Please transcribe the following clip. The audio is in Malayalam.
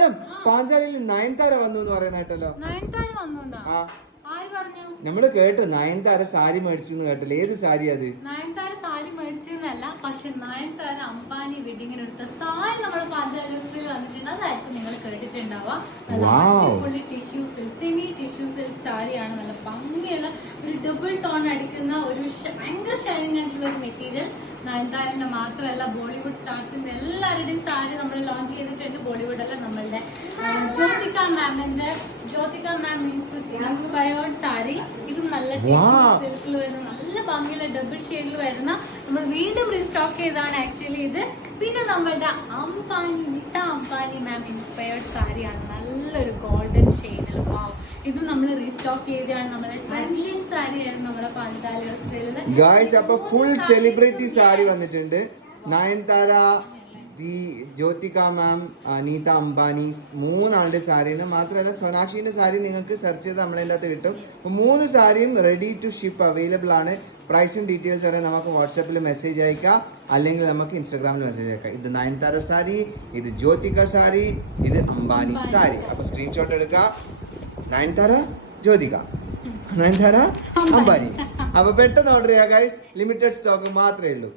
മാഡം പാഞ്ചാലിയിൽ നയൻതാര വന്നു എന്ന് പറയുന്ന കേട്ടല്ലോ. നമ്മള് കേട്ടു നയൻതാര സാരി മേടിച്ചു കേട്ടല്ലോ. ഏത് സാരി അത്? നയൻതാര സാരി മേടിച്ചെന്നല്ല, പക്ഷെ നയൻതാര അംബാനി വെഡിങ്ങിന് എടുത്ത സാരി നമ്മുടെ പാഞ്ചാലി വന്നിട്ടുണ്ട്. അതായിരിക്കും നിങ്ങൾ കേട്ടിട്ടുണ്ടാവാം. Tissue silk, semi tissue silk സാരിയാണ്. നല്ല ഭംഗിയുള്ള ഒരു ഡബിൾ ടോൺ അടിക്കുന്ന ഒരു ഭയങ്കര ഷൈനിങ് ആയിട്ടുള്ള ഒരു മെറ്റീരിയൽ. നയൻതാരന്റെ മാത്രമല്ല, ബോളിവുഡ് സ്റ്റാർസിന്റെ എല്ലാവരുടെയും സാരി നമ്മൾ ലോഞ്ച് ചെയ്തിട്ടുണ്ട്. ബോളിവുഡ് അല്ല, നമ്മളുടെ ജ്യോതിക മാം ഇൻസ്പയർഡ് സാരി. ഇതും നല്ല ടിഷ്യൂ സിൽക്കിൽ വരുന്ന നല്ല ഭംഗിയുള്ള ഡബിൾ ഷെയ്ഡിൽ വരുന്ന നമ്മൾ വീണ്ടും റീസ്റ്റോക്ക് ചെയ്താണ് ആക്ച്വലി ഇത്. പിന്നെ നമ്മളുടെ നിത അംബാനി മാം ഇൻസ്പയർഡ് സാരിയാണ്. നല്ലൊരു ഗോൾഡൻ ഷെയ്ഡിൽ. ഇതും നമ്മൾ റീസ്റ്റോക്ക് ചെയ്തതാണ്. നമ്മുടെ ട്രെൻഡിങ് സാരിയായിരുന്നു നമ്മുടെ പാഞ്ചാലി സ്റ്റൈലില്. ഗായ്സ്, അപ്പൊ ഫുൾ സെലിബ്രിറ്റി സാരി വന്നിട്ടുണ്ട്. നയൻതാര, ജ്യോതിക മാം, നീത അംബാനി, മൂന്നാളുടെ സാരിയാണ്. മാത്രമല്ല സോനാക്ഷിന്റെ സാരി നിങ്ങൾക്ക് സെർച്ച് ചെയ്ത് നമ്മളതിൻ്റെ അകത്ത് കിട്ടും. അപ്പോൾ 3 സാരിയും റെഡി ടു ഷിപ്പ് അവൈലബിൾ ആണ്. പ്രൈസും ഡീറ്റെയിൽസ് വരെ നമുക്ക് വാട്സാപ്പിൽ മെസ്സേജ് അയക്കാം, അല്ലെങ്കിൽ നമുക്ക് ഇൻസ്റ്റാഗ്രാമിൽ മെസ്സേജ് അയക്കാം. ഇത് നയൻതാര സാരി, ഇത് ജ്യോതിക സാരി, ഇത് അംബാനി സാരി. അപ്പോൾ സ്ക്രീൻഷോട്ട് എടുക്കുക. നയൻതാര, ജ്യോതിക, നയൻതാര, അംബാനി. അപ്പോൾ പെട്ടെന്ന് ഓർഡർ ചെയ്യുക ഗൈസ്. ലിമിറ്റഡ് സ്റ്റോക്ക് മാത്രമേ ഉള്ളൂ.